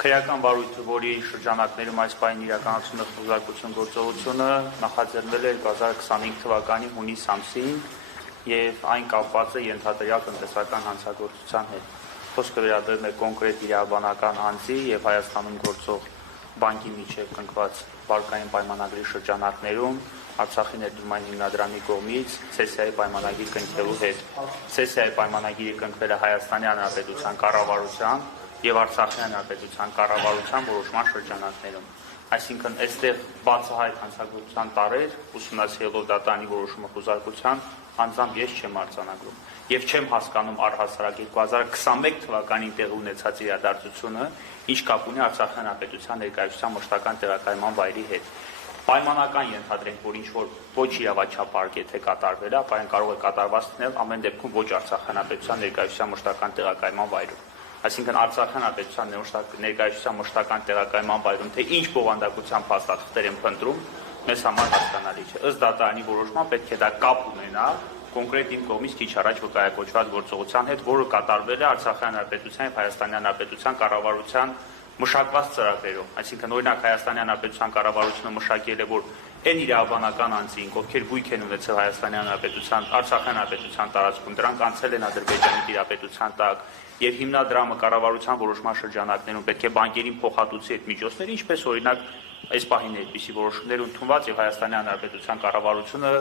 Քրեական վարույթը, որի շրջանակներում այս պահին իրականացում է խոզարկություն գործողությունը, նախաձեռնել է 2025 թվականի հունիս ամսին եւ այն կապված է ենթադրյալ տնտեսական հանցագործության հետ։ Խոսքը վերաբերում է կոնկրետ իրավաբանական անձի եւ Հայաստանում գործող բանկի միջև կնքված վարկային պայմանագրի շրջանակներում Արցախի ներդրումային հիմնադրամի կողմից սեսիայի պայմանագիր կնքելու հետ։ Սեսիայի պայմանագիրը կնքվել է Հայաստանի Հանրապետության կառավարության եւ Արցախի Հանրապետության կառավարության որոշման շրջանակներում։ Այսինքն, այստեղ բացահայտ հանցագործության տարեր ուսումնասիրելով դատարանի որոշումը խոզարկության անձամբ ես չեմ արձանագրում եւ չեմ հասկանում առհասարակ 2021 թվականին տեղի ունեցած իրադարձությունը ինչ կապ ունի Արցախի Հանրապետության ներկայացության մշտական տեղակայման վայրի հետ։ Պայմանական ենթադրենք, որ ինչ-որ ոչ իրավաչափ արգետ է կատարվել, ապա այն կարող է կատարված լինել ամեն դեպքում ոչ Արցախի Հանրապետության ներկայացության մշտական տեղակայման վայրում։ Այսինքն Արցախի Հանրապետության ներկայացության մշտական տեղակայման վայրում թե ինչ բովանդակության փաստաթղթեր են փնտրում, մեզ համար հասկանալի չէ։ Ըստ դատարանի որոշման պետք է դա կապ ունենա կոնկրետ իմ կողմից քիչ առաջ վկայակոչված գործողության հետ, որը կատարվել է Արցախի Հանրապետության եւ Հայաստանի Հանրապետության կառավարության մշակված ծրագրերով, այսինքն օրինակ Հայաստանի Հանրապետության կառավարությունը մշակել է, որ այն իրավաբանական անձին, ովքեր գույք են ունեցել Հայաստանի Հանրապետության, Արցախի Հանրապետության տարածքում, դրանք անցել են Ադրբեջանի տիրապետության տակ, եւ հիմնադրամը կառավարության որոշման շրջանակներում պետք է բանկերին փոխհատուցի այդ միջոցները, ինչպես օրինակ այս պահին այդպիսի որոշումներ ընդունված եւ Հայաստանի Հանրապետության կառավարությունը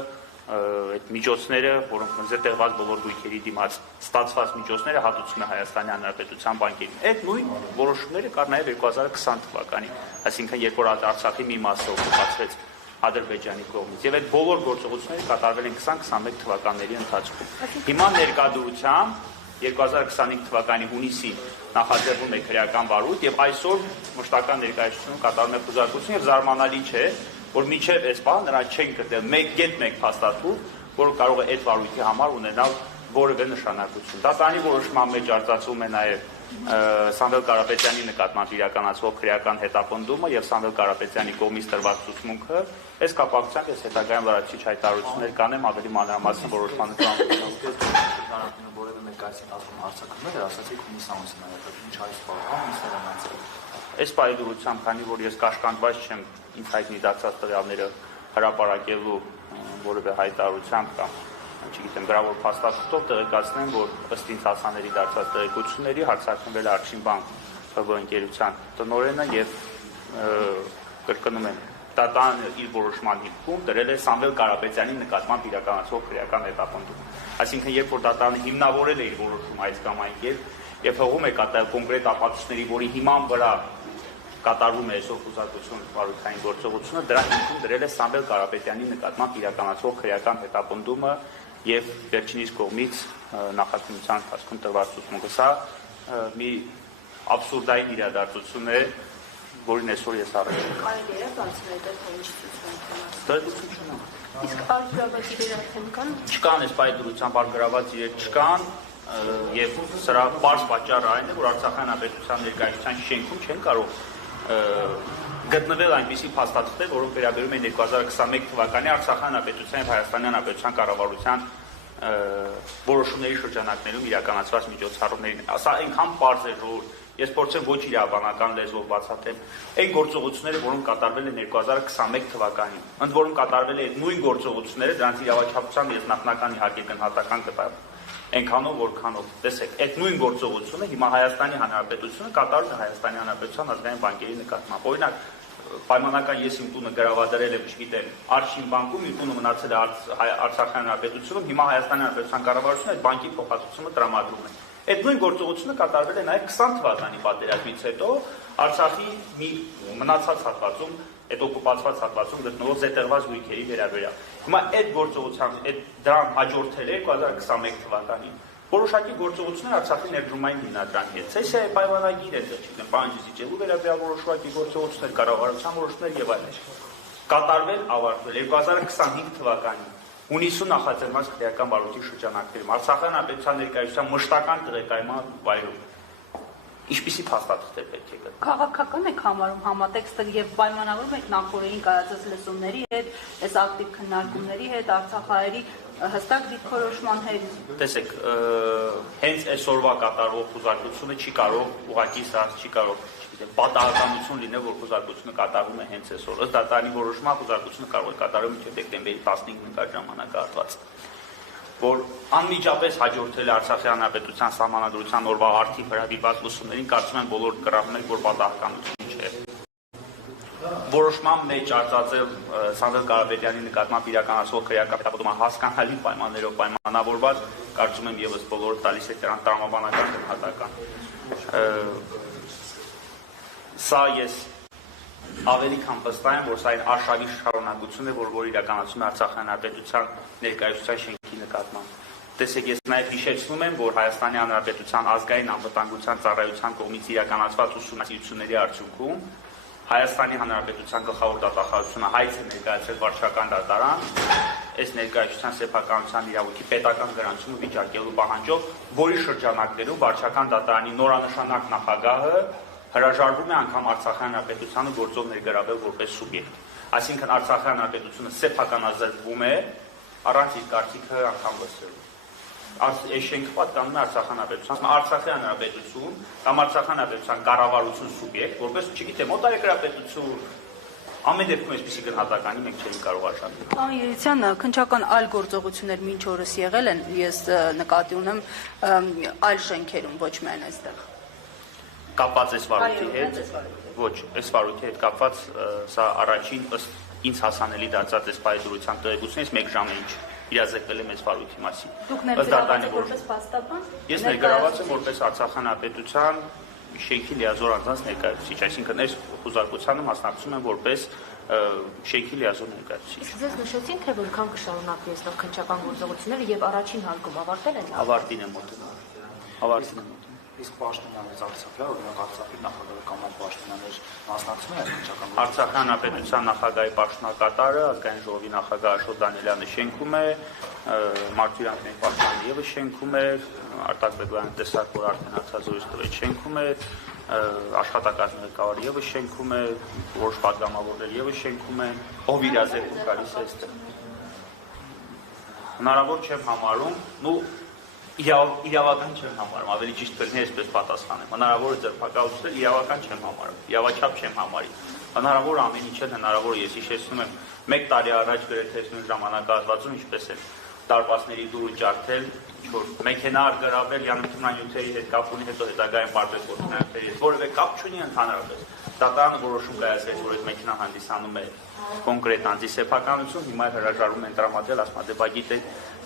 այդ միջոցները, որոնք մրցակցված բոլոր գույքերի դիմաց ստացված միջոցները հատուցում է Հայաստանի Հանրապետության բանկերին։ Այդ նույն որոշումները կար նաև 2020 թվականին, այսինքն երբ որ Արցախի մի մասը օկուպացվեց Ադրբեջանի կողմից, եւ այդ բոլոր գործողությունները կատարվել են 2021 թվականների ընթացքում։ Հիմա ներկայությամբ 2025 թվականի հունիսին նախաձեռնում է քրեական վարույթ եւ այսօր մշտական ներկայացում կատարում է խոզարկություն եւ զարմանալի չէ, որ միջև այս բանը նրան չեն գտել 1.1 փաստաթուղթ, որը կարող է այդ վարույթի համար ունենալ որևէ նշանակություն։ Դատարանի որոշման մեջ արձակվում է նաև Սամվել Կարապետյանի նկատմամբ իրականացվող քրեական հետապնդումը եւ Սամվել Կարապետյանի կողմից տրված ցուցմունքը, այս կապակցությամբ ես հետագայում լրացուցիչ հայտարարություններ կանեմ ավելի մանրամասն որոշման շրջանակներում որևէ մեկայսին ասում հարցակումներ, ասացիք հունիս ամսին այդպես ինչ այս բանը Այս պայմանությամբ, քանի որ ես կաշկանդված չեմ ինձ հայտնի դարձած տվյալները հրապարակելու որևէ հայտարարությամբ կամ չգիտեմ գրավոր փաստաթղթով տեղեկացնեմ, որ ըստ ինձ հասանելի դարձած տեղեկությունների հարձակվել է Արշին բանկ ՀԲ ընկերության տնօրենը եւ կրկնում եմ դատարանը իր որոշման հիմքում դրել է Սամվել Կարապետյանի նկատմամբ իրականացվող քրեական հետապնդում։ Այսինքն երբ որ դատարանը հիմնավորել է իր որոշումը այս կամ այն եւ հողում է կատարել կոնկրետ ապացույցների, որի հիման վրա կատարվում է այսօր խոզարկություն վարույթային գործողությունը, դրա հիմքում դրել է Սամվել Կարապետյանի նկատմամբ իրականացվող քրեական հետապնդումը եւ վերջինիս կողմից նախաքննության ընթացքում տրված ցուցմունքը։ Սա մի աբսուրդային իրադարձություն է, որին այսօր ես առել եմ։ Կարելի է բացել այդ ինչ ցուցմունք։ Դրդություն չունեմ։ Իսկ արգրաված իրեր արդեն կան։ Չկան այս պայմանությամբ արգրաված իրեր չկան։ Եվ սրա բարձ պատճառը այն է, որ Արցախի Հանրապետության ներկայացության շենքում չեն կարող գտնվել այնպիսի փաստաթղթեր, որոնք վերաբերում են 2021 թվականի Արցախի Հանրապետության եւ Հայաստանի Հանրապետության կառավարության որոշումների շրջանակներում իրականացված միջոցառումներին։ Սա այնքան պարզ է, որ ես փորձեմ ոչ իրավաբանական լեզվով բացատրեմ այն գործողությունները, որոնք կատարվել են 2021 թվականին։ Ընդ որում կատարվել է այդ նույն գործողությունները, դրանց իրավաչափության ես նախնական իհարկե գնահատական կտամ այնքանով որքանով տեսեք այդ նույն գործողությունը հիմա Հայաստանի Հանրապետությունը կատարում է Հայաստանի Հանրապետության ազգային բանկերի նկատմամբ։ Օրինակ պայմանական ես իմ տունը գրավադրել եմ, չգիտեմ, Արշին բանկում, իմ տունը մնացել է Արցախի Հանրապետությունում, հիմա Հայաստանի Հանրապետության կառավարությունը այդ բանկի փոխհատուցումը տրամադրում է։ Այդ նույն գործողությունը կատարվել է նաև 20 թվականի պատերազմից հետո Արցախի մի մնացած հատվածում, այդ օկուպացված հատվածում գտնվող զետեղված գույքերի վերաբերյալ։ Հիմա այդ գործողության դրան հաջորդել է 2021 թվականին որոշակի գործողություններ Արցախի ներդրումային հիմնադրամի հետ։ Սեսիայի պայմանագիր է, չգիտեմ, պահանջի զիջելու վերաբերյալ որոշակի գործողություններ, կառավարության որոշումներ եւ այլն։ Կատարվել, ավարտվել 2025 թվականին հունիսում նախաձեռնված քրեական վարույթի շրջանակներում Արցախի Հանրապետության ներկայացության մշտական տեղեկայման վայրում։ Ինչպիսի փաստաթղթեր պետք է գտնվի։ Քաղաքական եք համարում համատեքստը եւ պայմանավորում եք նախորդին կայացած լսումների հետ, այս ակտիվ քննարկումների հետ, արցախահայերի հստակ դիրքորոշման հետ։ Տեսեք, հենց այսօրվա կատարվող խուզարկությունը չի կարող ուղղակի սա չի կարող պատահականություն լինել, որ խուզարկությունը կատարվում է հենց այսօր։ Ըստ դատարանի որոշման խուզարկությունը կարող է կատարվել մինչև դեկտեմբերի 15-ին ժամանակահատված, որ անմիջապես հաջորդել է Արցախի հանրապետության սահմանադրության օրվա արդիվ հրավիրված լսումներին, կարծում եմ բոլոր կռահում են, որ պատահականություն չէ։ Որոշման մեջ արձածել Սամվել Կարապետյանի նկատմամբ իրականացվող քրեական հետապնդումը հասկանալի պայմաններով պայմանավորված, կարծում եմ եւս բոլորը տալիս է դրան տրամաբանական գնահատական։ Սա ես ավելի քան վստահ եմ, որ սա այն արշավի շարունակությունն է, որ իրականացում է Արցախի հանրապետության ներկայացության շենքի նկատմամբ։ Տեսեք, ես նաև հիշեցնում եմ, որ Հայաստանի Հանրապետության ազգային անվտանգության ծառայության կողմից իրականացված ուսումնասիրությունների արդյունքում Հայաստանի Հանրապետության գլխավոր դատախազությունը հայց է ներկայացրել վարչական դատարան, այս ներկայացության սեփականության իրավունքի պետական գրանցումը վիճակելու պահանջով, որի շրջանակներում վարչական դատարանի նորանշանակ նախագահը հրաժարվում է անգամ Արցախի հանրապետությանը գործով ներգրավել որպես սուբյեկտ։ Այսինքն Արցախի հանրապետությունը սեփականազրկվում է առանց իր կարծիքը անգամ լսելու։ Այս շենքը պատկանում է Արցախի հանրապետություն կամ Արցախի հանրապետության կառավարություն սուբյեկտ, որպես չգիտեմ, օտարերկրապետություն, ամեն դեպքում այսպիսի գնահատականի մենք չենք կարող արժանանալ։ Պարոն Երիցյան, քննչական այլ գործողություններ մինչ օրս եղել են, ես նկատի ունեմ այլ շենքերում, ոչ միայն այստեղ։ Կապված այս վարույթի հետ, ոչ, այս վարույթի հետ կապված սա առաջին ըստ ինձ հասանելի դարձած այս պայծառության տեղեկությունից 1 ժամ է ինչ իրազեկվել եմ այս վարույթի մասին։ Դուք ներգրաված եք որպես փաստաբան։ Ես ներգրաված եմ որպես Արցախի հանրապետության շենքի լիազոր անձանց ներկայացուցիչ, այսինքն այս խուզարկությանը մասնակցում եմ որպես շենքի լիազոր ներկայացուցիչ։ Ձեզ նշեցին, թե որքան կշարունակվի այստեղ քննչական գործողությունները եւ առաջին հարկում ավարտել են։ Ավարտին եմ մոտենում։ Իսկ պաշտոնյաներից Արցախի, օրինակ Արցախի նախագահի կամ այլ պաշտոնյաներ մասնակցում են քննչական Արցախի հանրապետության նախագահի պաշտոնակատարը, ազգային ժողովի նախագահ Աշոտ Դանիելյանը շենքում է, Մարտիրոսյանի պաշտոնը եւս շենքում է, Արտակ Բեգլյանը տեսակ, որ արդեն հարցազրույց տվեց շենքում է, աշխատակազմի ղեկավարը եւս շենքում է, որոշ պատգամավորներ եւս շենքում են, ով իրազեկում գալիս է այստեղ։ Հնարավոր չեմ համարում, իրավական չեմ համարում, ավելի ճիշտ կլինի այսպես պատասխանեմ։ Հնարավոր է ձերբակալությունել, իրավական չեմ համարում, իրավաչափ չեմ համարի։ Հնարավոր ամեն ինչ է հնարավոր, ես հիշեցնում եմ 1 տարի առաջ գրեթե նույն ժամանակահատվածում ինչպես է դարպասների դուրը ջարդել, որ մեքենա արգրավել յանթնանյութերի հետ կապ ունի, հետո հետագայում պարտեզ գործունեությունների հետ որևէ կապ չունի ընդհանրապես։ Դատարանը որոշում կայացրեց, որ այդ մեքենան հանդիսանում է կոնկրետ անձի սեփականություն, հիմա հրաժարվում են տրամադրել, ասում է դեպագիտե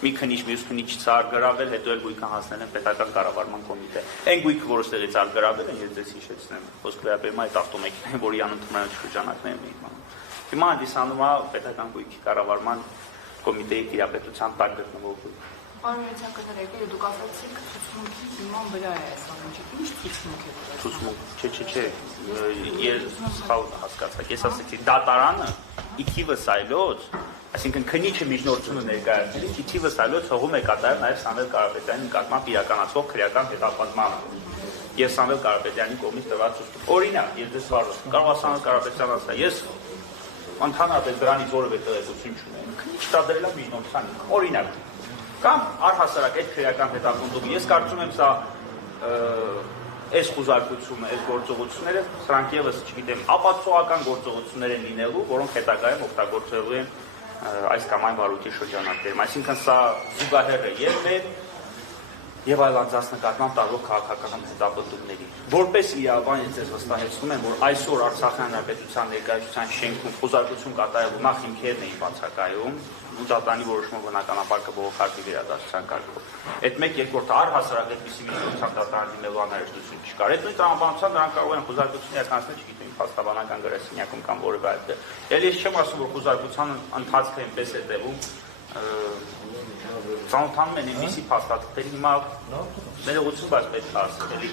մի քնիչ, մյուս քնիչից արգրավել, հետո էլ գույքը հասնել են պետական կառավարման կոմիտե։ Այն գույքը, որ ստեղից արգրավել են, ես ձեզ հիշեցնեմ, խոսքը վերաբերում է այդ ավտոմեքենային, որի անընդունակ շրջանակներն էին իմանում։ Հիմա հանդիսանում է պետական գույքի կառավարման կոմիտեի տիրապետության տակ գտնվող գույք։ Պարոն Երիցյան, կներեք, դուք ասացիք ցուցմունքի հիման վրա է այս ամենը։ Ինչ ցուցմունք է դա։ Ցուցմունք, չէ, ես սխալ հասկացա։ Ես ասացի դատարանը ի թիվս այլոց, այսինքն քննիչը միջնորդությունը ներկայացնելիս ի թիվս այլոց հողում է կատարել նաև Սամվել Կարապետյանի նկատմամբ իրականացվող քրեական հետապնդմանը եւ Սամվել Կարապետյանի կողմից տված ցուցմունք։ Օրինակ, ես դες վարում կարող Սամվել Կարապետյանը ասա, ես ընդհանրապես դրանից որևէ տեղեկություն չունեմ։ Քննիչ տադրել է միջնորդության, օրինակ կամ առհասարակ այդ քրեական հետապնդումը ես կարծում եմ սա այս խուզարկությունը, այս գործողությունները սրանք եւս, չգիտեմ, ապացուցողական գործողություններ են լինելու, որոնք հետագայում օգտագործելու են այս կամ այն վարույթի շրջանակներում։ Այսինքն սա զուգահեռ է եւ մեր եւ այլ անձանց նկատմամբ տարվող քաղաքական հետապնդումների։ Որպես իրավաբան ես ձեզ վստահեցնում եմ, որ այսօր Արցախի հանրապետության ներկայացության շենքում խոզարկություն կատարելու նախ հիմքերն էին բացակայում, ու դատարանի որոշումը բնականաբար կբողոքարկվի վերադարձության կարգով։ Այդ մեկ երկրորդը առհասարակ այդպիսի միջնորդության դատարանի դիմելու անհրաժեշտություն չկար։ Այդ նույն տրամաբանությամբ նրանք կարող են խոզարկություն իրականացնել, չգիտեմ, փաստաբանական գրասենյակում կամ որևէ այլ։ Էլ ես չեմ ասում, որ խոզարկության ընթացքը այնպես է տևում, ծանոթանում են այնպիսի փաստաթղթերի հիմա ներողություն, բայց պետք է ասել էլի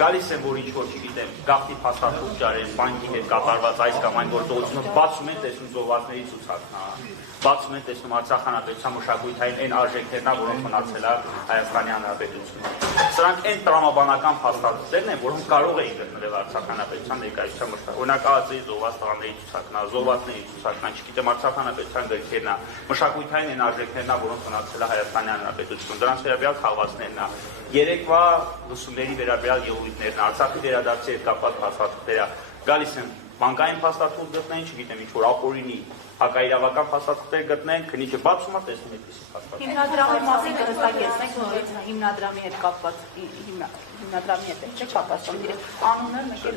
գալիս են, որ ինչ-որ չգիտեմ, գաղտնի փաստաթուղթ ջարեն, բանկի հետ կատարված այս կամ այն գործողությունը, բացում են տեսնում զոհվածների ցուցակն, բացում են տեսնում Արցախ հանրապետության մշակութային այն արժեքներն, որոնք մնացել է Հայաստանի Հանրապետությունում։ Սրանք այն տրամաբանական փաստաթղթերն են, որոնք կարող էին գտնվել Արցախ հանրապետության ներկայության մշտական։ Օրինակ ԱԱԾ-ի զոհված տղաների ցուցակն, զոհվածների ցուցակն, չգիտեմ, Արցախ հանրապետության գրքերն, մշակութային այն արժեքներն, որոնք մնացել է Հայաստանի Հանրապետությունում։ Դրանց վերաբերյալ քաղաքացիներն է։ Երեկվա լուսումների վերաբերյալ ելույթներն, Արցախի վերադարձի հետ կապված փաստաթղթերը գալիս են բանկային փաստաթուղթ գտնեն, չգիտեմ, ինչ որ ապօրինի հակաիրավական փաստաթղթեր գտնեն, քննիչը բացում է տեսնում այդպիսի փաստաթղթեր։ Հիմնադրամի մասին կհստակեցնենք նորից հիմնադրամի հետ կապված հիմնադրամի հետ չէ՞ կապված անունը մեկ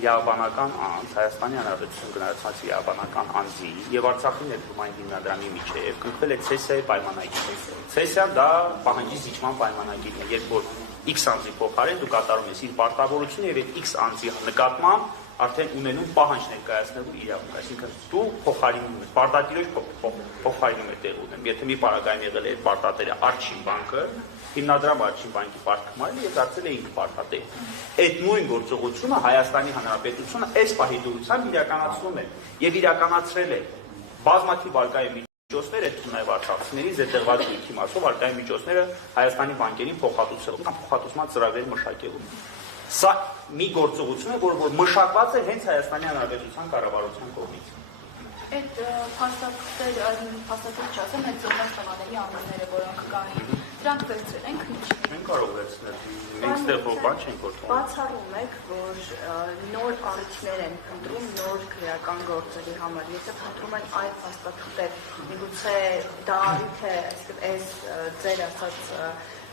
իրավաբանական անձ, Հայաստանի Հանրապետություն գնահատած իրավաբանական անձի եւ Արցախի ներդրումային հիմնադրամի միջեւ կնքվել է ցեսիայի պայմանագիր։ Ցեսիան դա պահանջի զիջման պայմանագիրն է, երբ որ X անձի փոխարեն դու կատարում ես իր պարտավորությունը եւ այդ X անձի նկատմամբ արդեն ունենում պահանջ ներկայացնելու իրավունք, այսինքն դու փոխարինում ես, պարտադիրոջ փոխարինում է տեղ ունեմ, եթե մի պարագայում եղել է այդ պարտատերը Արչին բանկը, հիմնադրամ Արչին բանկի պարտքմայլը եւ դարձել է ինքը պարտատեր։ Այդ նույն գործողությունը Հայաստանի Հանրապետությունը այս պահի դուրսությամբ իրականացնում է եւ իրականացրել է բազմաթիվ վարկային միջոցներ, այդ թվում է արցախցիների զետեղված ույքի մասով վարկային միջոցները Հայաստանի բանկերին փոխհատուցելու կամ փոխհատուցման ծրագրեր մշակելու։ Սա մի գործողություն է, որ մշակված է հենց Հայաստանի Հանրապետության կառավարության կողմից։ Այդ փաստաթուղթ չասեմ, այդ զոհված տղաների անունները, որոնք կային, դրանք վերցրել են քննիչի։ Չեն կարող վերցնել, մենք ստեղ բան չենք գործում։ Բացառում եք, որ նոր առիթներ են փնտրում նոր քրեական գործերի համար, եթե փնտրում են այլ փաստաթղթեր, միգուցե դա առիթ է, այս ձեր ասած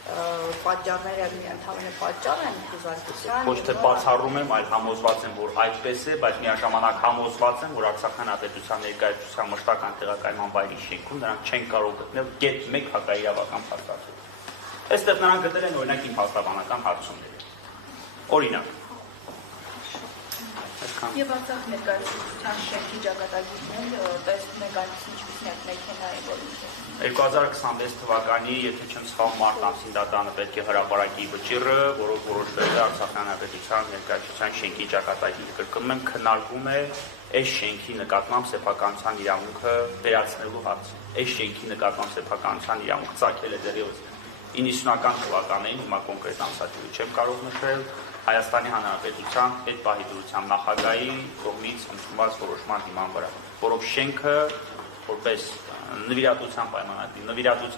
պատճառները ընդհանրապես պատճառ են խոզարկության։ Ոչ թե բացառում եմ, այլ համոզված եմ, որ այդպես է, բայց միաժամանակ համոզված եմ, որ Արցախ հանրապետության ներկայացության մշտական տեղակայման վայրի շենքում նրանք չեն կարող գտնել գետ 1 հակաիրավական փաստաթուղթ։ Այստեղ նրանք գտել են օրինակ իմ հաստաբանական հարցումները։ Օրինակ։ Եվ Արցախ ներկայացության շենքի ճակատագիրներ տեսնում եք այնպես ինչպիսին է մեքենայի որոշում։ 2026 թվականի, եթե չեմ սխալվում, մարտ ամսին դատանը պետք է հրապարակի վճիռը, որով որոշվել է Արցախ հանրապետության ներկայացության շենքի ճակատագիրը։ Կրկնում եմ, քննարկվում է այս շենքի նկատմամբ սեփականության իրավունքը վերացնելու հարցը։ Այս շենքի նկատմամբ սեփականության իրավունքը ծագել է դեռևս 90-ական թվականներին, հիմա կոնկրետ ամսաթիվը չեմ կարող նշել, Հայաստանի Հանրապետության այդ պահի դրությամբ նախագահի կողմից ընդունված որոշման հիման վրա, որով շենքը որպես նվիրատվության պայմանագրի,